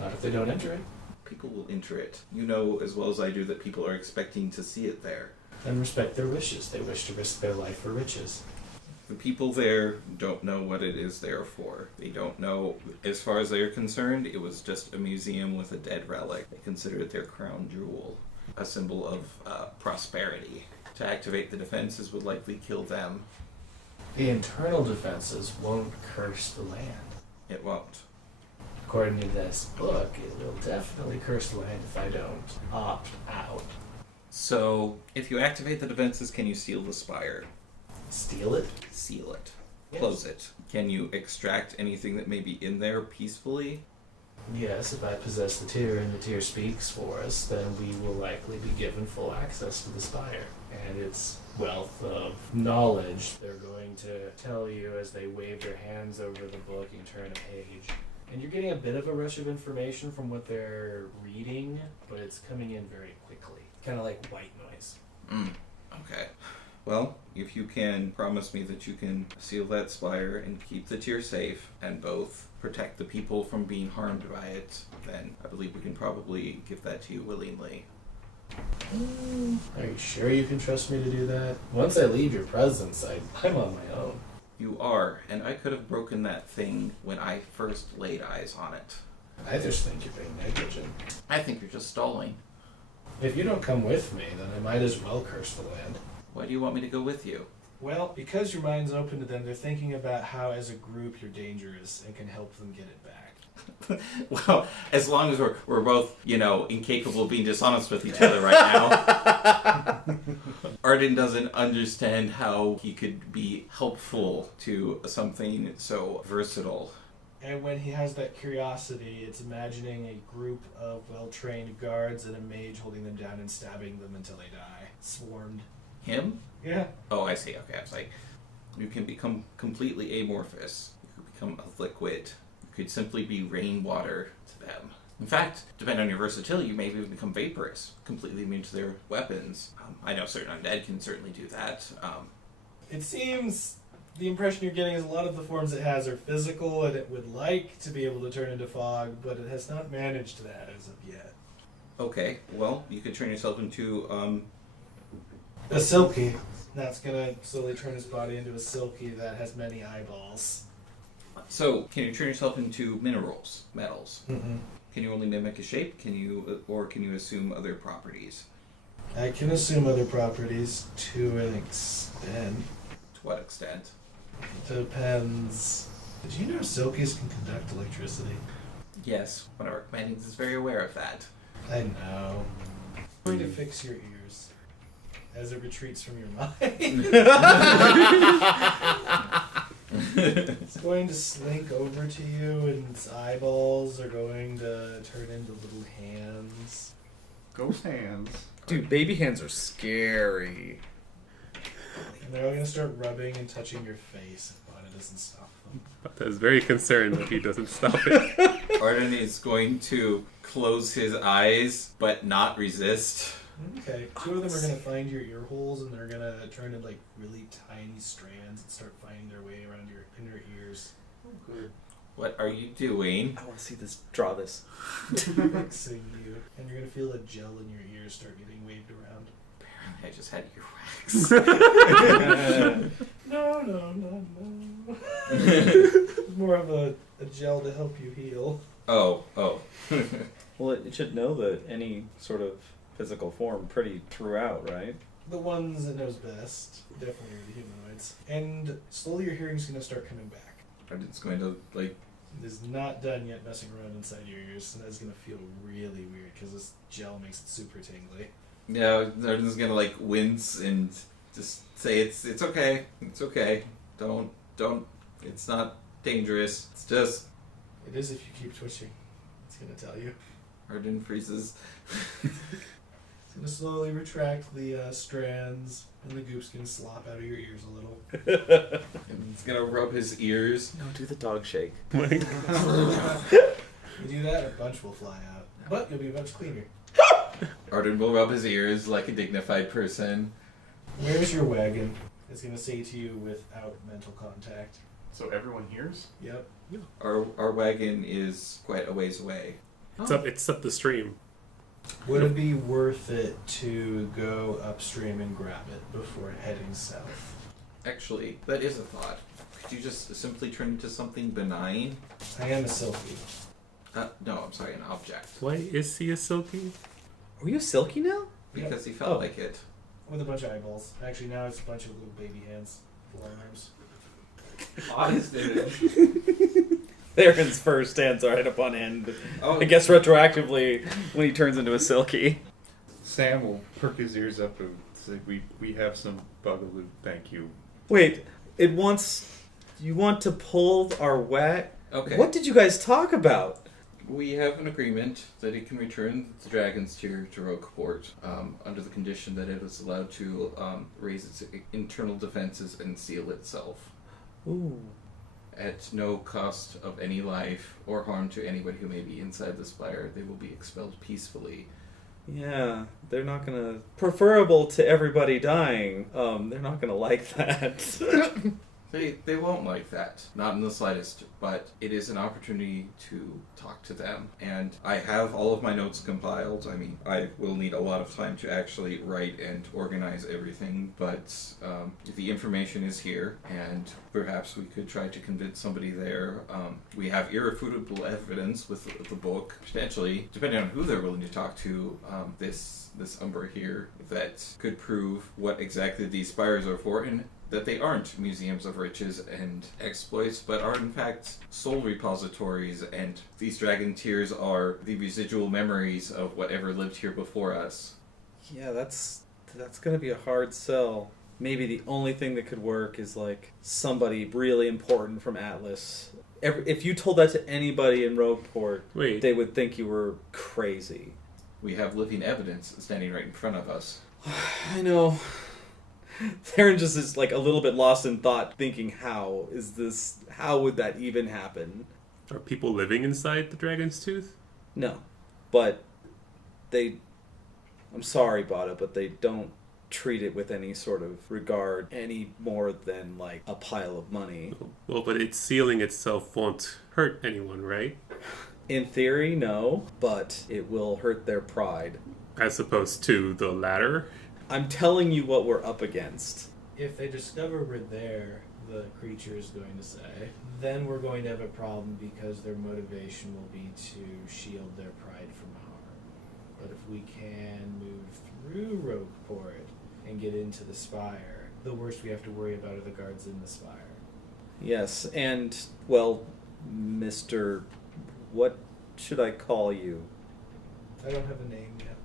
Not if they don't enter it. People will enter it. You know as well as I do that people are expecting to see it there. Then respect their wishes. They wish to risk their life for riches. The people there don't know what it is there for. They don't know, as far as they're concerned, it was just a museum with a dead relic. They consider it their crown jewel, a symbol of prosperity. To activate the defenses would likely kill them. The internal defenses won't curse the land. It won't. According to this book, it will definitely curse the land if I don't opt out. So, if you activate the defenses, can you seal the spire? Steal it? Seal it. Yes. Close it. Can you extract anything that may be in there peacefully? Yes, if I possess the tier and the tier speaks for us, then we will likely be given full access to the spire and its wealth of knowledge. They're going to tell you as they wave their hands over the book and turn a page. And you're getting a bit of a rush of information from what they're reading, but it's coming in very quickly. Kind of like white noise. Okay. Well, if you can promise me that you can seal that spire and keep the tier safe, and both protect the people from being harmed by it, then I believe we can probably give that to you willingly. Are you sure you can trust me to do that? Once I leave your presence, I'm on my own. You are, and I could have broken that thing when I first laid eyes on it. I just think you're being negligent. I think you're just stalling. If you don't come with me, then I might as well curse the land. Why do you want me to go with you? Well, because your mind's open to them, they're thinking about how as a group you're dangerous and can help them get it back. Well, as long as we're both, incapable of being dishonest with each other right now. Arden doesn't understand how he could be helpful to something so versatile. And when he has that curiosity, it's imagining a group of well-trained guards and a mage holding them down and stabbing them until they die. Swarmed. Him? Yeah. Oh, I see. Okay, I was like, you can become completely amorphous. You could become a liquid. You could simply be rainwater to them. In fact, depending on your versatility, you may even become vaporous, completely immune to their weapons. I know certain undead can certainly do that. It seems the impression you're getting is a lot of the forms it has are physical, and it would like to be able to turn into fog, but it has not managed that as of yet. Okay, well, you could turn yourself into, A silky. That's gonna slowly turn his body into a silky that has many eyeballs. So, can you turn yourself into minerals, metals? Mm-mm. Can you only mimic a shape? Can you assume other properties? I can assume other properties to an extent. To what extent? Depends. Did you know silkies can conduct electricity? Yes, one of our commandings is very aware of that. I know. I'm going to fix your ears as it retreats from your mind. It's going to slink over to you, and its eyeballs are going to turn into little hands. Ghost hands. Dude, baby hands are scary. And they're all going to start rubbing and touching your face if Bada doesn't stop them. Bada is very concerned that he doesn't stop it. Arden is going to close his eyes, but not resist. Okay, 2 of them are going to find your ear holes, and they're going to turn into like really tiny strands and start finding their way around your inner ears. Oh, good. What are you doing? I want to see this. Draw this. Fixing you. And you're going to feel a gel in your ears start getting waved around. I just had earwax. No. It's more of a gel to help you heal. Oh. Well, it should know that any sort of physical form pretty throughout, right? The ones it knows best definitely are the humanoids. And slowly your hearing's going to start coming back. Arden's going to, like... It is not done yet messing around inside your ears, and that's going to feel really weird because this gel makes it super tingly. Yeah, Arden's going to, like, wince and just say, it's okay. It's okay. Don't... It's not dangerous. It's just... It is if you keep twitching. It's going to tell you. Arden freezes. It's going to slowly retract the strands, and the goop's going to slop out of your ears a little. And he's going to rub his ears. No, do the dog shake. You do that, a bunch will fly out. But you'll be much cleaner. Arden will rub his ears like a dignified person. Where's your wagon? It's going to say to you without mental contact. So everyone hears? Yep. Our wagon is quite a ways away. It's up the stream. Would it be worth it to go upstream and grab it before heading south? Actually, that is a thought. Could you just simply turn into something benign? I am a Silky. No, I'm sorry, an object. Why is he a Silky? Are you silky now? Because he felt like it. With a bunch of eyeballs. Actually, now it's a bunch of little baby hands. Long arms. Honest image. Theron's first hands are right up on end. Oh, I guess retroactively when he turns into a silky. Sam will perk his ears up and say, we have some bugaloo, thank you. Wait, it wants... You want to pull our wet? Okay. What did you guys talk about? We have an agreement that it can return the Dragon's Tear to Rogueport under the condition that it is allowed to raise its internal defenses and seal itself. Ooh. At no cost of any life or harm to anybody who may be inside the spire. They will be expelled peacefully. Yeah, they're not gonna... Preferable to everybody dying. They're not gonna like that. They won't like that, not in the slightest, but it is an opportunity to talk to them. And I have all of my notes compiled. I mean, I will need a lot of time to actually write and organize everything, but the information is here, and perhaps we could try to convince somebody there. We have irrefutable evidence with the book, potentially, depending on who they're willing to talk to, this Umbra here, that could prove what exactly these spires are for, and that they aren't museums of riches and exploits, but are in fact soul repositories, and these dragon tears are the residual memories of whatever lived here before us. Yeah, that's gonna be a hard sell. Maybe the only thing that could work is like somebody really important from Atlas. If you told that to anybody in Rogueport, Wait. they would think you were crazy. We have living evidence standing right in front of us. I know. Theron just is like a little bit lost in thought, thinking, how would that even happen? Are people living inside the Dragon's Tooth? No. But I'm sorry, Bada, but they don't treat it with any sort of regard any more than like a pile of money. Well, but its sealing itself won't hurt anyone, right? In theory, no, but it will hurt their pride. As opposed to the latter? I'm telling you what we're up against. If they discover we're there, the creature is going to say, then we're going to have a problem because their motivation will be to shield their pride from harm. But if we can move through Rogueport and get into the Spire, the worst we have to worry about are the guards in the Spire. Yes, and, well, Mr. What should I call you? I don't have a name yet.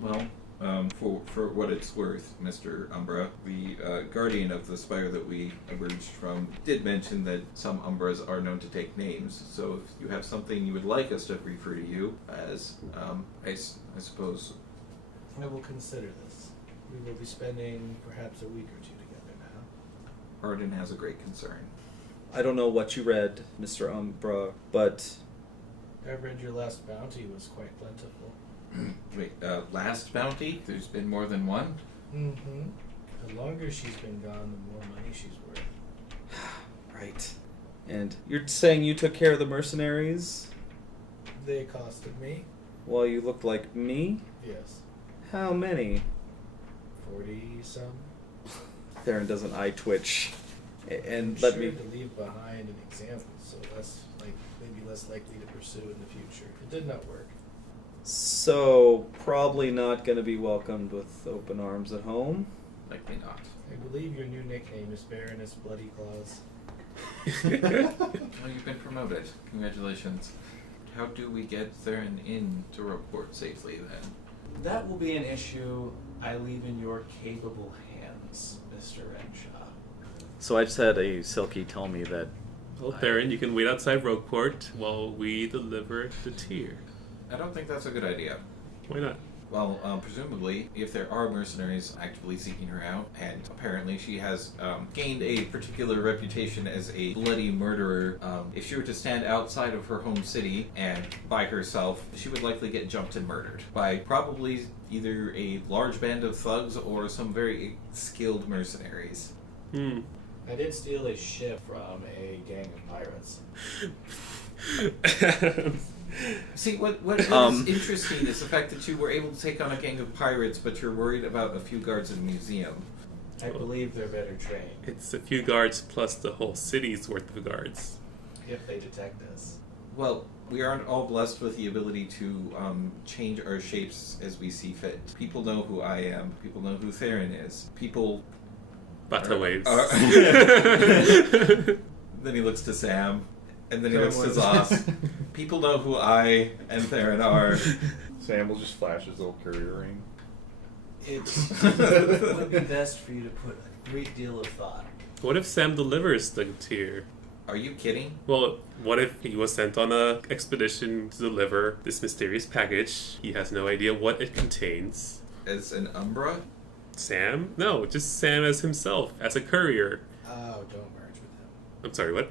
Well, For what it's worth, Mr. Umbra, the guardian of the spire that we emerged from did mention that some Umbras are known to take names. So if you have something you would like us to refer to you as, I suppose. I will consider this. We will be spending perhaps a week or two together now. Arden has a great concern. I don't know what you read, Mr. Umbra, but I read your last bounty was quite plentiful. Wait, last bounty? There's been more than one? Mm-hmm. The longer she's been gone, the more money she's worth. right. And you're saying you took care of the mercenaries They accosted me. while you looked like me? Yes. How many? 40-some. Theron does an eye twitch. And I'm let sure me... to leave behind an example, so maybe less likely to pursue in the future. It did not work. So, probably not going to be welcomed with open arms at home. Likely not. I believe your new nickname is Baroness Bloody Claws. Well, you've been promoted. Congratulations. How do we get Theron in to report safely then? That will be an issue I leave in your capable hands, Mr. Renshaw. So I just had a Silky tell me that... Well, Theron, you can wait outside Rogueport while we deliver the tier. I don't think that's a good idea. Why not? Well, presumably, if there are mercenaries actively seeking her out, and apparently she has gained a particular reputation as a bloody murderer, if she were to stand outside of her home city and by herself, she would likely get jumped and murdered by probably either a large band of thugs or some very skilled mercenaries. I did steal a ship from a gang of pirates. See, what is interesting is the fact that you were able to take on a gang of pirates, but you're worried about a few guards in the museum. I believe they're better trained It's a few guards plus the whole city's worth of guards. if they detect us. Well, we aren't all blessed with the ability to change our shapes as we see fit. People know who I am. People know who Theron is. People... Bata waves. Then he looks to Sam, and then he looks to Zoss. People know who I and Theron are. Sam will just flash his little courier ring. It would be best for you to put a great deal of thought. What if Sam delivers the tier? Are you kidding? Well, what if he was sent on an expedition to deliver this mysterious package? He has no idea what it contains. As an Umbra? Sam? No, just Sam as himself, as a courier. Oh, don't merge with him. I'm sorry, what?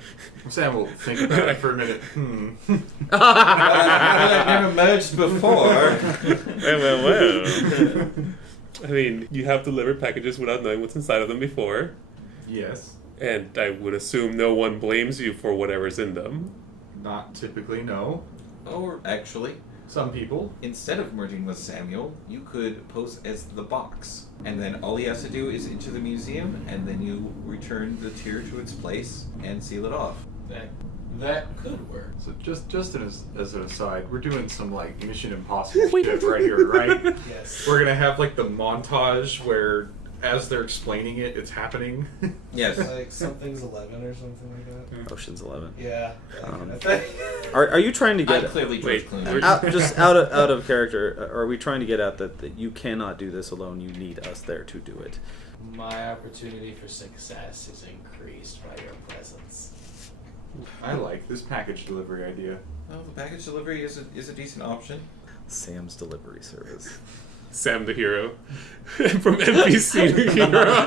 Sam will think about it for a minute. I've never merged before. Well. I mean, you have delivered packages without knowing what's inside of them before. Yes. And I would assume no one blames you for whatever's in them. Not typically, no. Or actually, Some people. instead of merging with Samuel, you could pose as the box. And then all he has to do is enter the museum, and then you return the tier to its place and seal it off. That could work. So just as an aside, we're doing some like Mission Impossible shit right here, right? Yes. We're gonna have like the montage where as they're explaining it, it's happening. Yes. Like something's 11 or something like that. Ocean's 11. Yeah. Um, I think. Are you trying to I'm get... clearly George Wait, Clooney. Just out of character, are we trying to get at that you cannot do this alone, you need us there to do it? My opportunity for success is increased by your presence. I like this package delivery idea. Well, the package delivery is a decent option. Sam's delivery service. Sam the hero. From NPC to hero.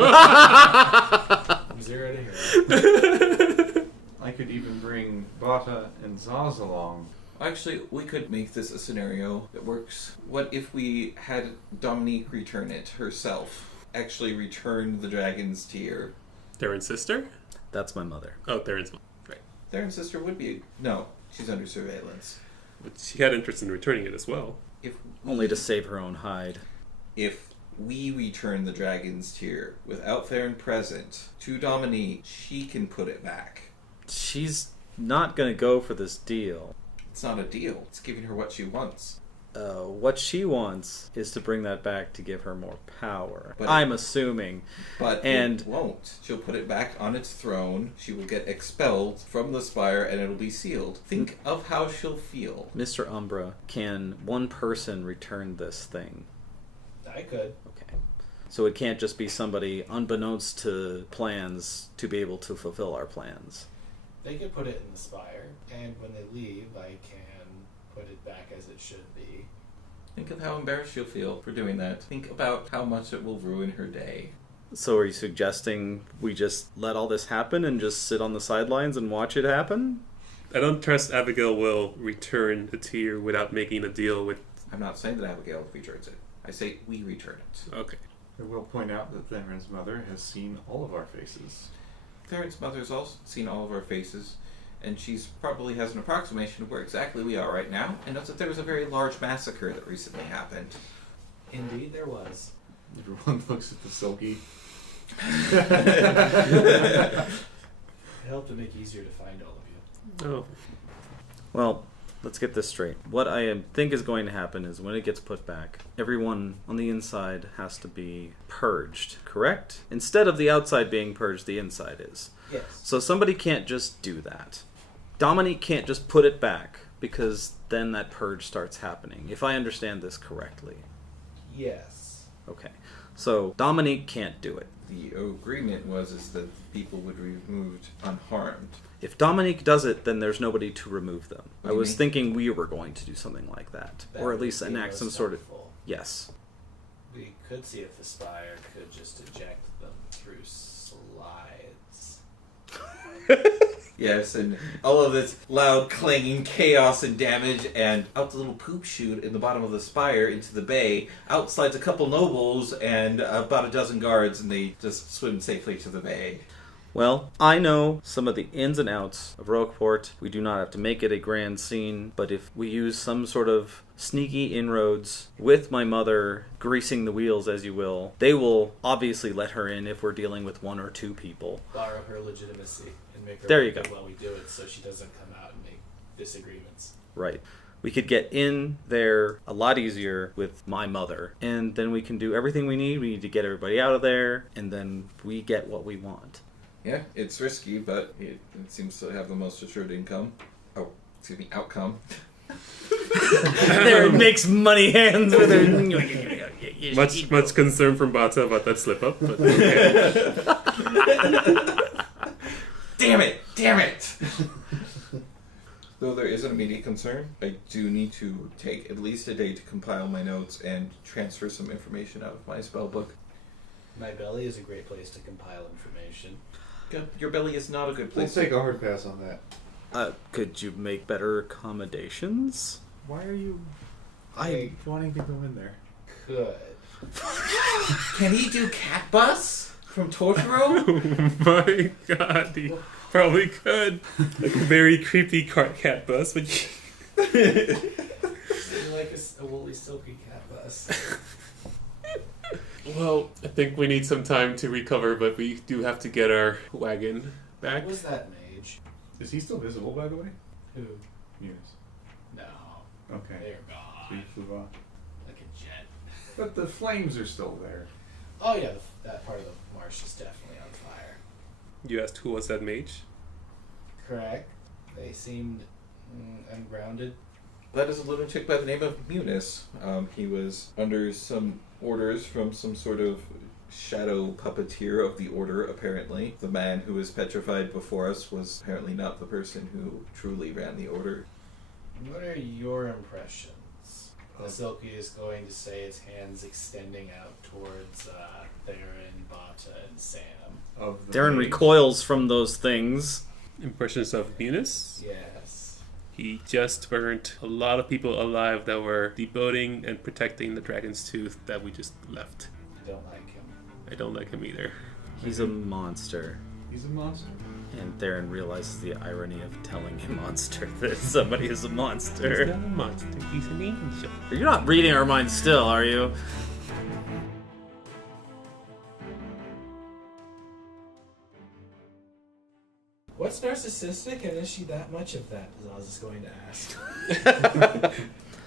From 0 to hero. I could even bring Bata and Zaz along. Actually, we could make this a scenario that works. What if we had Dominique return it herself? Actually return the dragon's tier. Theron's sister? That's my mother. Oh, Theron's mom. Right. Theron's sister would be... No, she's under surveillance. But she had interest in returning it as well. If Only to save her own hide. If we return the dragon's tier without Theron present to Dominique, she can put it back. She's not gonna go for this deal. It's not a deal. It's giving her what she wants. What she wants is to bring that back to give her more power. But- I'm assuming. But And- it won't. She'll put it back on its throne. She will get expelled from the spire and it'll be sealed. Think of how she'll feel. Mr. Umbra, can one person return this thing? I could. Okay. So it can't just be somebody unbeknownst to plans to be able to fulfill our plans. They could put it in the spire, and when they leave, I can put it back as it should be. Think of how embarrassed she'll feel for doing that. Think about how much it will ruin her day. So are you suggesting we just let all this happen and just sit on the sidelines and watch it happen? I don't trust Abigail will return the tear without making a deal with... I'm not saying that Abigail returns it. I say we return it. Okay. I will point out that Theron's mother has seen all of our faces. Theron's mother's also seen all of our faces, and she's probably has an approximation of where exactly we are right now, and knows that there was a very large massacre that recently happened. Indeed, there was. Everyone looks at the Silky. It helped to make it easier to find all of you. Oh. Well, let's get this straight. What I think is going to happen is when it gets put back, everyone on the inside has to be purged, correct? Instead of the outside being purged, the inside is. Yes. So somebody can't just do that. Dominique can't just put it back, because then that purge starts happening, if I understand this correctly. Yes. Okay. So Dominique can't do it. The agreement was that people would be removed unharmed. If Dominique does it, then there's nobody to remove them. What do I you was mean? thinking we were going to do something like that. That Or at would least be enact most some sort of... helpful. Yes. We could see if the spire could just eject them through slides. Yes, and all of this loud clanging chaos and damage, and out the little poop chute in the bottom of the spire into the bay. Out slides a couple nobles and about a dozen guards, and they just swim safely to the bay. Well, I know some of the ins and outs of Roqueport. We do not have to make it a grand scene, but if we use some sort of sneaky inroads with my mother, greasing the wheels as you will, they will obviously let her in if we're dealing with one or two people. Borrow her legitimacy and make her There you look go. good while we do it so she doesn't come out and make disagreements. Right. We could get in there a lot easier with my mother, and then we can do everything we need. We need to get everybody out of there, and then we get what we want. Yeah, it's risky, but it seems to have the most assured income. Oh, excuse me, outcome. There, it makes money hands with her. Much concern from Bata about that slip up, but okay. Damn it! Though there is an immediate concern, I do need to take at least a day to compile my notes and transfer some information out of my spell book. My belly is a great place to compile information. Your belly is not a good We'll place. take a hard pass on that. Could you make better accommodations? Why are you I wanting to go in there? Could. Can he do cat bus from Totoro? Oh my god, he probably could. Like a very creepy cat bus, but Like a woolly, silky cat bus. well, I think we need some time to recover, but we do have to get our wagon back. What was that mage? Is he still visible, by the way? Who? Yes. No. Okay. They're So you gone. flew on. Like a jet. But the flames are still there. Oh yeah, that part of the marsh is definitely on fire. You asked who was that mage? Correct. They seemed ungrounded. That is a lunatic by the name of Munis. He was under some orders from some sort of shadow puppeteer of the order, apparently. The man who was petrified before us was apparently not the person who truly ran the order. What are your impressions? The Silky is going to say its hands extending out towards Theron, Bata, and Sam. Of the Darren mage. recoils from those things. Impressions of Venus? Yes. He just burnt a lot of people alive that were deboting and protecting the Dragon's Tooth that we just left. I don't like him. I don't like him either. He's a monster. He's a monster. And Theron realizes the irony of telling a monster that somebody is a He's monster. not a monster, he's an angel. You're not reading our minds still, are you? What's narcissistic, and is she that much of that? Zaz is going to ask.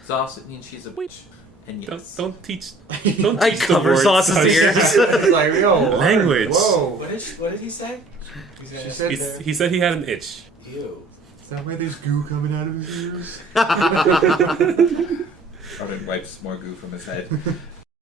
Zos, it means she's a witch. And yes. Don't teach the cover word Sauce's such- ears. It's like, yo, Language. Whoa. What did he say? He's gonna She ask said me He's- there. He said he had an itch. Ew. Is that why there's goo coming out of his ears? Arden wipes more goo from his head.